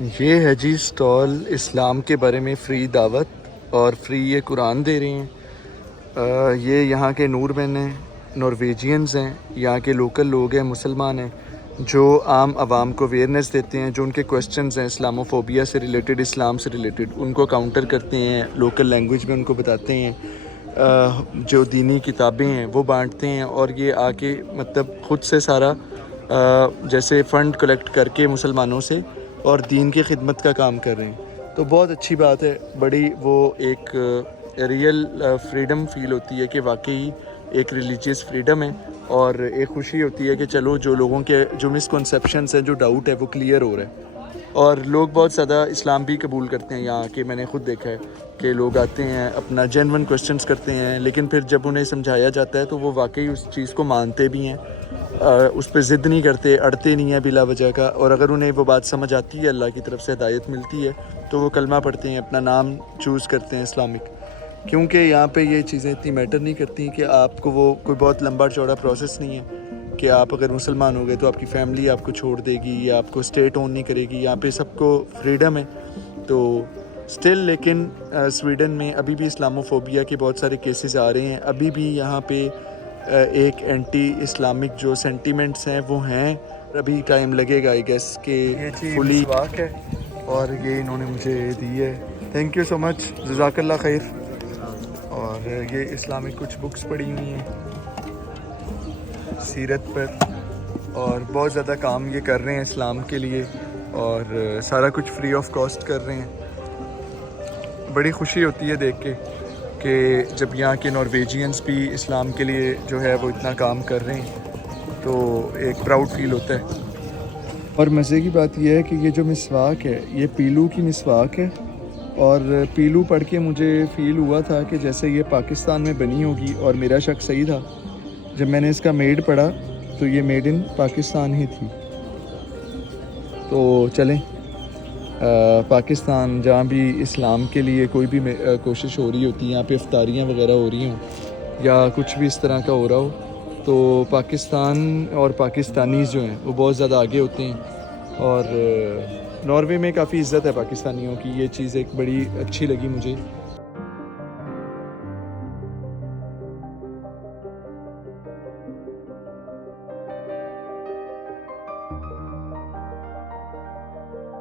یہ ہے جی اسٹال اسلام کے بارے میں فری دعوت اور فری یہ قرآن دے رہے ہیں۔ یہ یہاں کے نور مین ہیں، نارویجینز ہیں، یہاں کے لوکل لوگ ہیں، مسلمان ہیں، جو عام عوام کو اویئرنیس دیتے ہیں، جو ان کے کویسچنز ہیں اسلاموفوبیا سے ریلیٹڈ، اسلام سے ریلیٹڈ، ان کو کاؤنٹر کرتے ہیں، لوکل لینگویج میں ان کو بتاتے ہیں، جو دینی کتابیں ہیں وہ بانٹتے ہیں، اور یہ آ کے مطلب خود سے سارا جیسے فنڈ کلیکٹ کر کے مسلمانوں سے اور دین کی خدمت کا کام کر رہے ہیں۔ تو بہت اچھی بات ہے، بڑی وہ ایک ریئل فریڈم فیل ہوتی ہے کہ واقعی ایک ریلیجیس فریڈم ہے، اور ایک خوشی ہوتی ہے کہ چلو جو لوگوں کے جو مسکنسیپشنس ہیں، جو ڈاؤٹ ہے، وہ کلیئر ہو رہا ہے۔ اور لوگ بہت زیادہ اسلام بھی قبول کرتے ہیں یہاں کے، میں نے خود دیکھا ہے کہ لوگ آتے ہیں اپنا جینون کویسچنس کرتے ہیں، لیکن پھر جب انہیں سمجھایا جاتا ہے تو وہ واقعی اس چیز کو مانتے بھی ہیں، اس پہ ضد نہیں کرتے، اڑتے نہیں ہیں بلا وجہ کا، اور اگر انہیں وہ بات سمجھ آتی ہے، اللہ کی طرف سے ہدایت ملتی ہے، تو وہ کلمہ پڑھتے ہیں، اپنا نام چوز کرتے ہیں اسلامک، کیونکہ یہاں پہ یہ چیزیں اتنی میٹر نہیں کرتی کہ آپ کو وہ کوئی بہت لمبا چوڑا پروسیس نہیں ہے کہ آپ اگر مسلمان ہو گئے تو آپ کی فیملی آپ کو چھوڑ دے گی یا آپ کو اسٹیٹ اون نہیں کرے گی۔ یہاں پہ سب کو فریڈم ہے۔ تو اسٹل لیکن سویڈن میں ابھی بھی اسلاموفوبیا کے بہت سارے کیسز آ رہے ہیں، ابھی بھی یہاں پہ ایک اینٹی اسلامک جو سینٹیمنٹس ہیں وہ ہیں، ابھی ٹائم لگے گا آئی گیس کہ فلی مسواک ہے، اور یہ انہوں نے مجھے دی ہے، تھینک یو سو مچ، جزاک اللہ خیر۔ اور یہ اسلامک کچھ بکس پڑھی ہوئی ہیں سیرت پر، اور بہت زیادہ کام یہ کر رہے ہیں اسلام کے لیے، اور سارا کچھ فری آف کاسٹ کر رہے ہیں۔ بڑی خوشی ہوتی ہے دیکھ کے کہ جب یہاں کے نارویجینز بھی اسلام کے لیے جو ہے وہ اتنا کام کر رہے ہیں، تو ایک پراؤڈ فیل ہوتا ہے۔ اور مزے کی بات یہ ہے کہ یہ جو مسواک ہے یہ پیلو کی مسواک ہے، اور پیلو پڑھ کے مجھے فیل ہوا تھا کہ جیسے یہ پاکستان میں بنی ہوگی، اور میرا شک صحیح تھا۔ جب میں نے اس کا میڈ پڑھا تو یہ میڈ ان پاکستان ہی تھی۔ تو چلیں پاکستان جہاں بھی اسلام کے لیے کوئی بھی کوشش ہو رہی ہوتی ہے، یہاں پہ افطاریاں وغیرہ ہو رہی ہوں یا کچھ بھی اس طرح کا ہو رہا ہو، تو پاکستان اور پاکستانیز جو ہیں وہ بہت زیادہ آگے ہوتے ہیں، اور ناروے میں کافی عزت ہے پاکستانیوں کی، یہ چیز ایک بڑی اچھی لگی مجھے۔